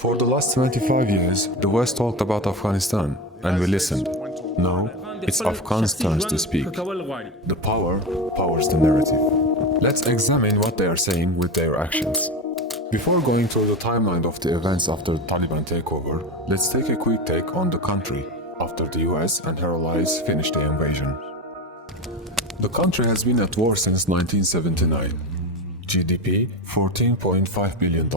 For the last 25 years, the West talked about Afghanistan, and we listened. Now, it's Afghans' turn to speak. The power powers the narrative. Let's examine what they are saying with their actions. Before going through the timeline of the events after the Taliban takeover, let's take a quick take on the country after the US and her allies finished the invasion. The country has been at war since 1979. GDP $14.5 billion.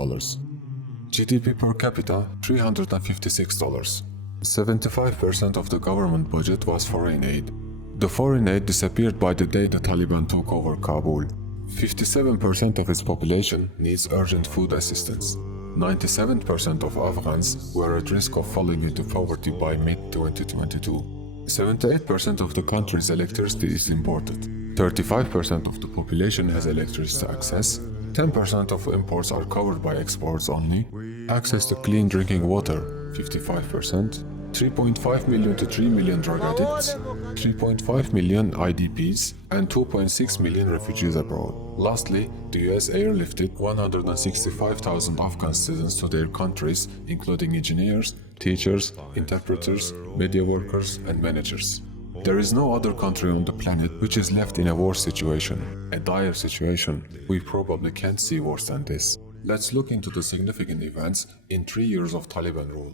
GDP per capita $356. 75% of the government budget was foreign aid. The foreign aid disappeared by the day the Taliban took over Kabul. 57% of its population needs urgent food assistance. 97% of Afghans were at risk of falling into poverty by mid-2022. 78% of the country's electricity is imported. 35% of the population has electricity access. 10% of imports are covered by exports only. Access to clean drinking water, 55%. 3.5 million to 3 million drug addicts, 3.5 million IDPs, and 2.6 million refugees abroad. Lastly, the US airlifted 165,000 Afghan citizens to their countries, including engineers, teachers, interpreters, media workers, and managers. There is no other country on the planet which is left in a war situation, a dire situation. We probably can't see worse than this. Let's look into the significant events in 3 years of Taliban rule.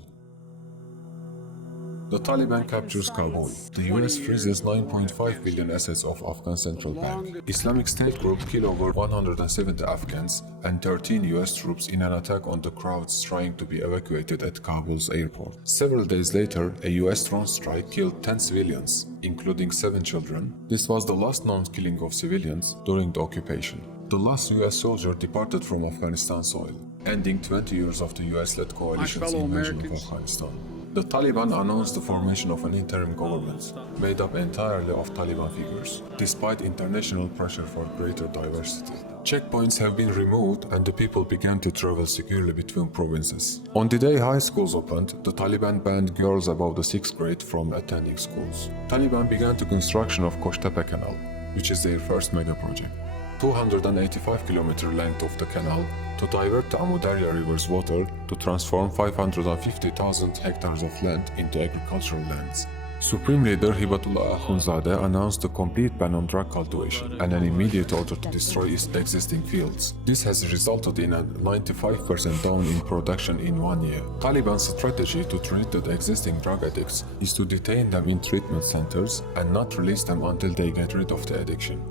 The Taliban captures Kabul. The US freezes 9.5 billion assets of Afghan Central Bank. Islamic State group kill over 170 Afghans and 13 US troops in an attack on the crowds trying to be evacuated at Kabul's airport. Several days later, a US drone strike killed 10 civilians, including 7 children. This was the last known killing of civilians during the occupation. The last US soldier departed from Afghanistan soil, ending 20 years of the US-led coalition's invasion of Afghanistan. The Taliban announced the formation of an interim government, made up entirely of Taliban figures, despite international pressure for greater diversity. Checkpoints have been removed and the people began to travel securely between provinces. On the day high schools opened, the Taliban banned girls above the 6th grade from attending schools. Taliban began the construction of Koshtepe Canal, which is their first mega project. 285-kilometer length of the canal to divert the Amu Darya River's water to transform 550,000 hectares of land into agricultural lands. Supreme Leader Hibatullah Akhundzadeh announced a complete ban on drug cultivation and an immediate order to destroy its existing fields. This has resulted in a 95% down in production in 1 year. Taliban's strategy to treat the existing drug addicts is to detain them in treatment centers and not release them until they get rid of the addiction.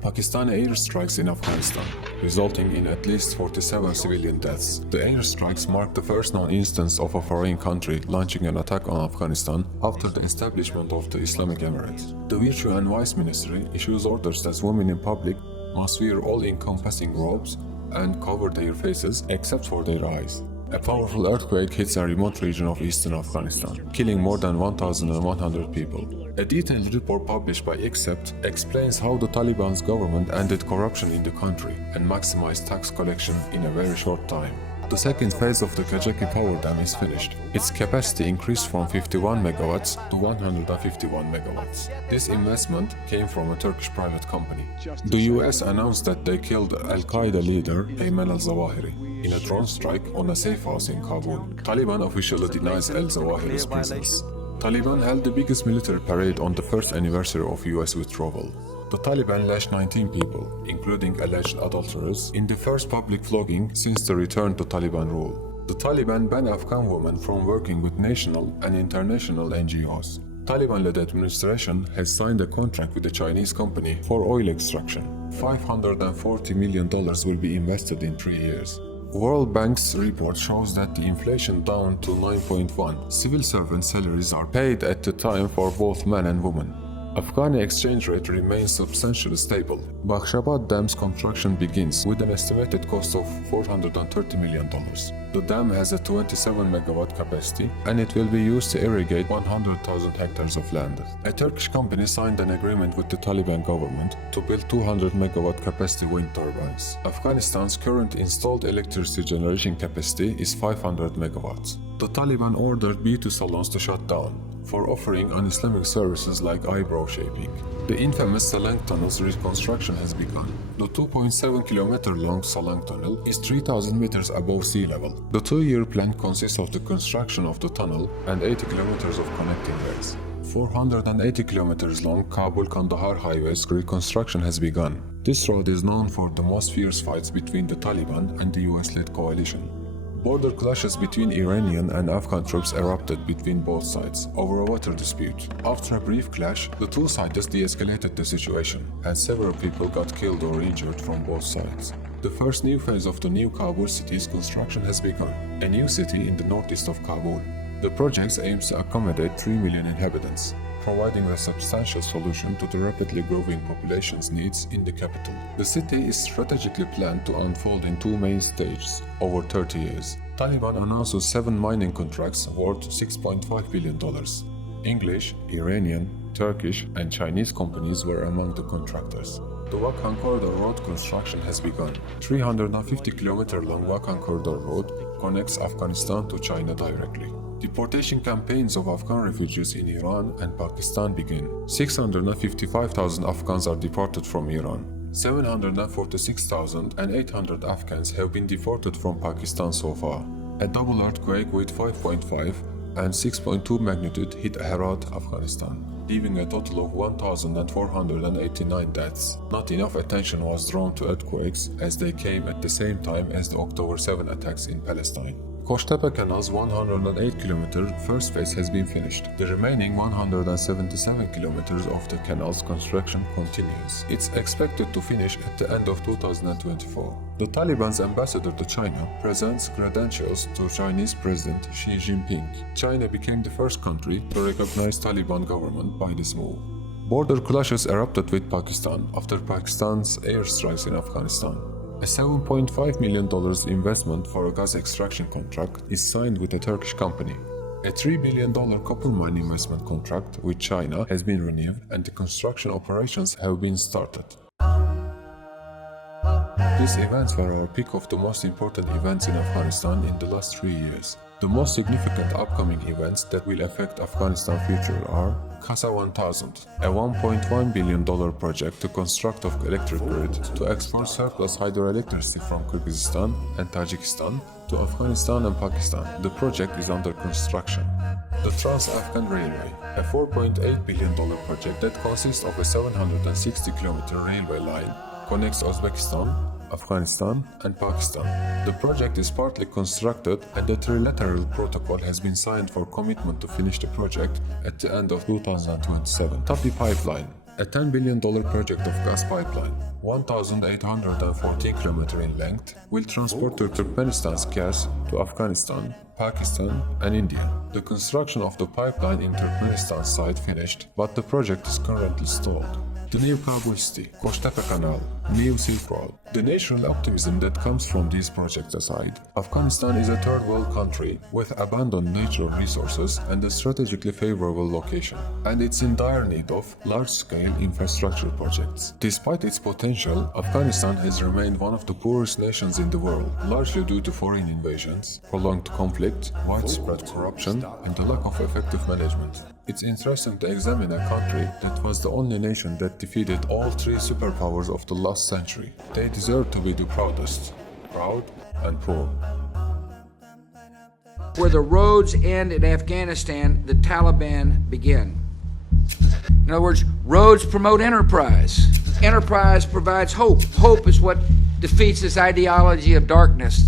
Pakistan airstrikes in Afghanistan, resulting in at least 47 civilian deaths. The airstrikes mark the first known instance of a foreign country launching an attack on Afghanistan after the establishment of the Islamic Emirates. The Virtue and Vice Ministry issues orders that women in public must wear all-encompassing robes and cover their faces except for their eyes. A powerful earthquake hits a remote region of eastern Afghanistan, killing more than 1,100 people. A detailed report published by Accept explains how the Taliban's government ended corruption in the country and maximized tax collection in a very short time. The second phase of the Kajaki power dam is finished. Its capacity increased from 51 megawatts to 151 megawatts. This investment came from a Turkish private company. The US announced that they killed Al-Qaeda leader Ayman al-Zawahiri in a drone strike on a safe house in Kabul. Taliban officially denies al-Zawahiri's presence. Taliban held the biggest military parade on the first anniversary of US withdrawal. The Taliban lashed 19 people, including alleged adulterers, in the first public flogging since the return to Taliban rule. The Taliban banned Afghan women from working with national and international NGOs. Taliban-led administration has signed a contract with a Chinese company for oil extraction. $540 million will be invested in 3 years. World Bank's report shows that the inflation down to 9.1. Civil servant salaries are paid at the time for both men and women. Afghani exchange rate remains substantially stable. Bakhshabad Dam's construction begins with an estimated cost of $430 million. The dam has a 27 megawatt capacity and it will be used to irrigate 100,000 hectares of land. A Turkish company signed an agreement with the Taliban government to build 200 megawatt capacity wind turbines. Afghanistan's current installed electricity generation capacity is 500 megawatts. The Taliban ordered beauty salons to shut down. for offering un-Islamic services like eyebrow shaping. The infamous Salang Tunnel's reconstruction has begun. The 2.7-kilometer long Salang Tunnel is 3,000 meters above sea level. The 2-year plan consists of the construction of the tunnel and 80 kilometers of connecting legs. 480 kilometers long Kabul-Kandahar highway's reconstruction has begun. This road is known for the most fierce fights between the Taliban and the US-led coalition. Border clashes between Iranian and Afghan troops erupted between both sides over a water dispute. After a brief clash, the two sides de-escalated the situation, and several people got killed or injured from both sides. The first new phase of the new Kabul city's construction has begun, a new city in the northeast of Kabul. The project aims to accommodate 3 million inhabitants, providing a substantial solution to the rapidly growing population's needs in the capital. The city is strategically planned to unfold in 2 main stages over 30 years. Taliban announces 7 mining contracts worth $6.5 billion. English, Iranian, Turkish, and Chinese companies were among the contractors. The Wakhan Corridor Road construction has begun. 350-kilometer long Wakhan Corridor Road connects Afghanistan to China directly. Deportation campaigns of Afghan refugees in Iran and Pakistan begin. 655,000 Afghans are deported from Iran. 746,800 Afghans have been deported from Pakistan so far. A double earthquake with 5.5 and 6.2 magnitude hit Herat, Afghanistan, leaving a total of 1,489 deaths. Not enough attention was drawn to earthquakes as they came at the same time as the October 7 attacks in Palestine. Koch-Tepe Canal's 108-kilometer first phase has been finished. The remaining 177 kilometers of the canal's construction continues. It's expected to finish at the end of 2024. The Taliban's ambassador to China presents credentials to Chinese President Xi Jinping. China became the first country to recognize Taliban government by this move. Border clashes erupted with Pakistan after Pakistan's airstrikes in Afghanistan. A $7.5 million investment for a gas extraction contract is signed with a Turkish company. A $3 billion copper mine investment contract with China has been renewed and the construction operations have been started. These events were our pick of the most important events in Afghanistan in the last 3 years. The most significant upcoming events that will affect Afghanistan's future are CASA 1000, a $1.1 billion project to construct an electric grid to export surplus hydroelectricity from Kyrgyzstan and Tajikistan to Afghanistan and Pakistan. The project is under construction. The Trans-Afghan Railway, a $4.8 billion project that consists of a 760-kilometer railway line, connects Uzbekistan, Afghanistan, and Pakistan. The project is partly constructed and a trilateral protocol has been signed for commitment to finish the project at the end of 2027. Tapi Pipeline, a $10 billion project of gas pipeline, 1,814 km in length, will transport Turkmenistan's gas to Afghanistan, Pakistan, and India. The construction of the pipeline in Turkmenistan's side finished, but the project is currently stalled. The new Kabul city, Koch-Tepe Canal, new Silk Road. The national optimism that comes from these projects aside, Afghanistan is a third world country with abundant natural resources and a strategically favorable location, and it's in dire need of large-scale infrastructure projects. Despite its potential, Afghanistan has remained one of the poorest nations in the world, largely due to foreign invasions, prolonged conflict, widespread corruption, and the lack of effective management. It's interesting to examine a country that was the only nation that defeated all 3 superpowers of the last century. They deserve to be the proudest, proud and poor. Where the roads end in Afghanistan, the Taliban begin. In other words, roads promote enterprise. Enterprise provides hope. Hope is what defeats this ideology of darkness